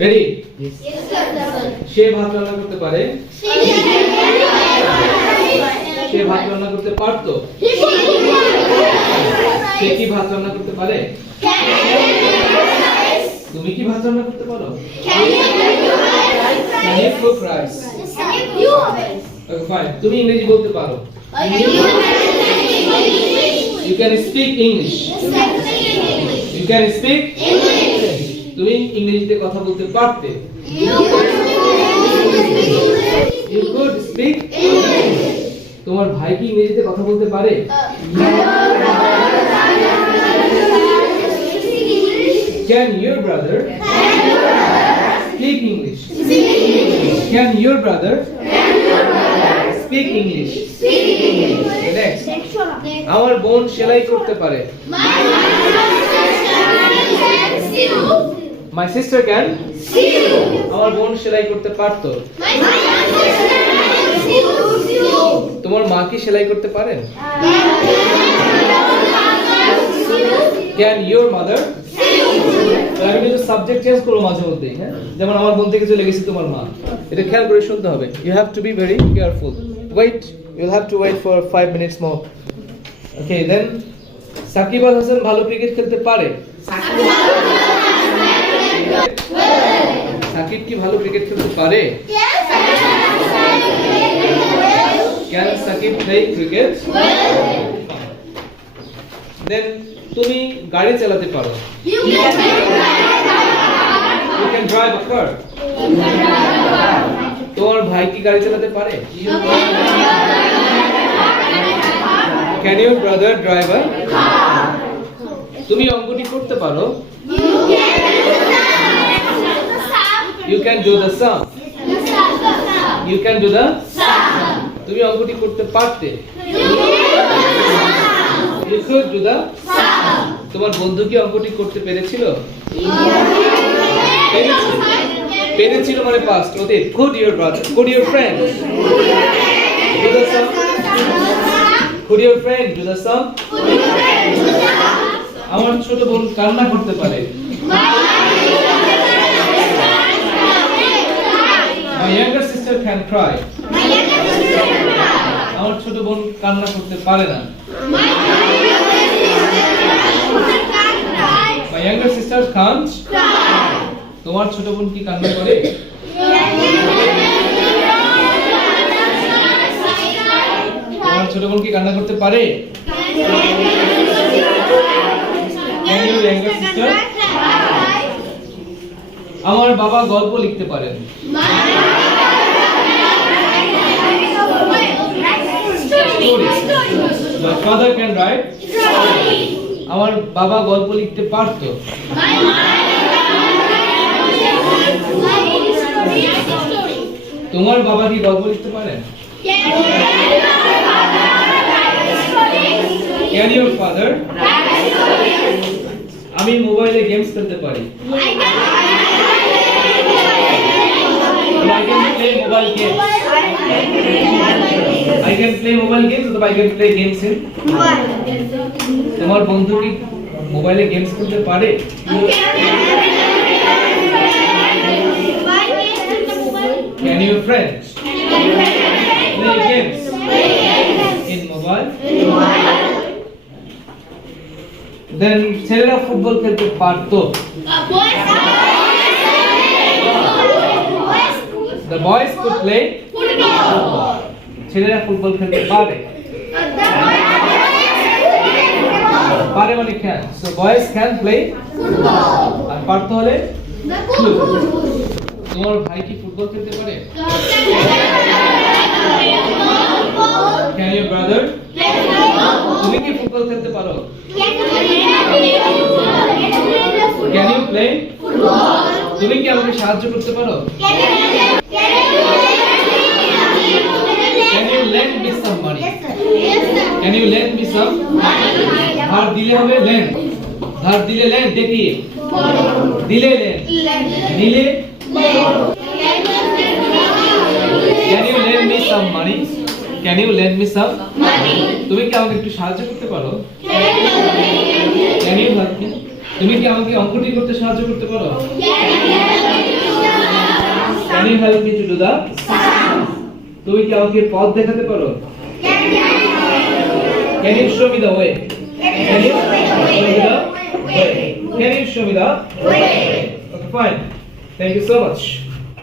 Ready? Yes, sir. সে ভাত রান্না করতে পারে। সে ভাত রান্না করতে পারতো। সে কি ভাত রান্না করতে পারে? তুমি কি ভাত রান্না করতে পারো? Can you cook rice? Okay, fine. তুমি ইংরেজি বলতে পারো। You can speak English. You can speak English. তুমি ইংরেজিতে কথা বলতে পারতে। You could speak English. তোমার ভাই কি ইংরেজিতে কথা বলতে পারে? Can your brother speak English? Can your brother speak English? Next. আমার বোন সেলাই করতে পারে। My sister can sew. আমার বোন সেলাই করতে পারতো। তোমার মা কি সেলাই করতে পারেন? Can your mother sew? আমি কিন্তু সাবজেক্ট চেঞ্জ করব মাঝে মধ্যে, হ্যাঁ? যেমন আমার বোন থেকে চলে গেছে তোমার মা। এটা খেয়াল করে শুনতে হবে। You have to be very careful. Wait, you'll have to wait for 5 minutes more. Okay, then Shakib আল হাসান ভালো ক্রিকেট খেলতে পারে। সাকিব কি ভালো ক্রিকেট খেলতে পারে? Can Sakib play cricket? Then তুমি গাড়ি চালাতে পারো। You can drive a car. তোমার ভাই কি গাড়ি চালাতে পারে? Can your brother drive a car? তুমি অঙ্কটি করতে পারো। You can do the sum. You can do the sum. তুমি অঙ্কটি করতে পারতে। You could do the sum. তোমার বন্ধু কি অঙ্কটি করতে পেরেছিল? পেরেছিল মানে পাস্ট, অতীত। Could your brother, could your friend do the sum? Could your friend do the sum? আমার ছোট বোন কান্না করতে পারে। My younger sister can cry. আমার ছোট বোন কান্না করতে পারে না। My younger sister can't cry. তোমার ছোট বোন কি কান্না করে? তোমার ছোট বোন কি কান্না করতে পারে? Can your younger sister? আমার বাবা গল্প লিখতে পারেন। My father can write stories. আমার বাবা গল্প লিখতে পারতো। তোমার বাবা কি গল্প লিখতে পারেন? Can your father? আমি মোবাইলে গেমস খেলতে পারি। I can play mobile games. I can play mobile games, or I can play games in mobile. তোমার বন্ধু কি মোবাইলে গেমস খেলতে পারে? Can your friends play games in mobile? Then ছেলেরা ফুটবল খেলতে পারতো। The boys could play football. ছেলেরা ফুটবল খেলতে পারে। পারে মানে can. So boys can play football. আর পারতো হলে could. তোমার ভাই কি ফুটবল খেলতে পারে? Can your brother? তুমি কি ফুটবল খেলতে পারো? Can you play football? তুমি কি আমাকে সাহায্য করতে পারো? Can you lend me some money? Can you lend me some money? ধার দিলে হবে lend. ধার দিলে lend দেখি। দিলে lend. দিলে Can you lend me some money? Can you lend me some money? তুমি কি আমাকে একটু সাহায্য করতে পারো? Can you help me? তুমি কি আমাকে অঙ্কটি করতে সাহায্য করতে পারো? Can you help me to do the? তুমি কি আমাকে পথ দেখাতে পারো? Can you show me the way? Can you show me the way? Can you show me the way? Okay, fine. Thank you so much.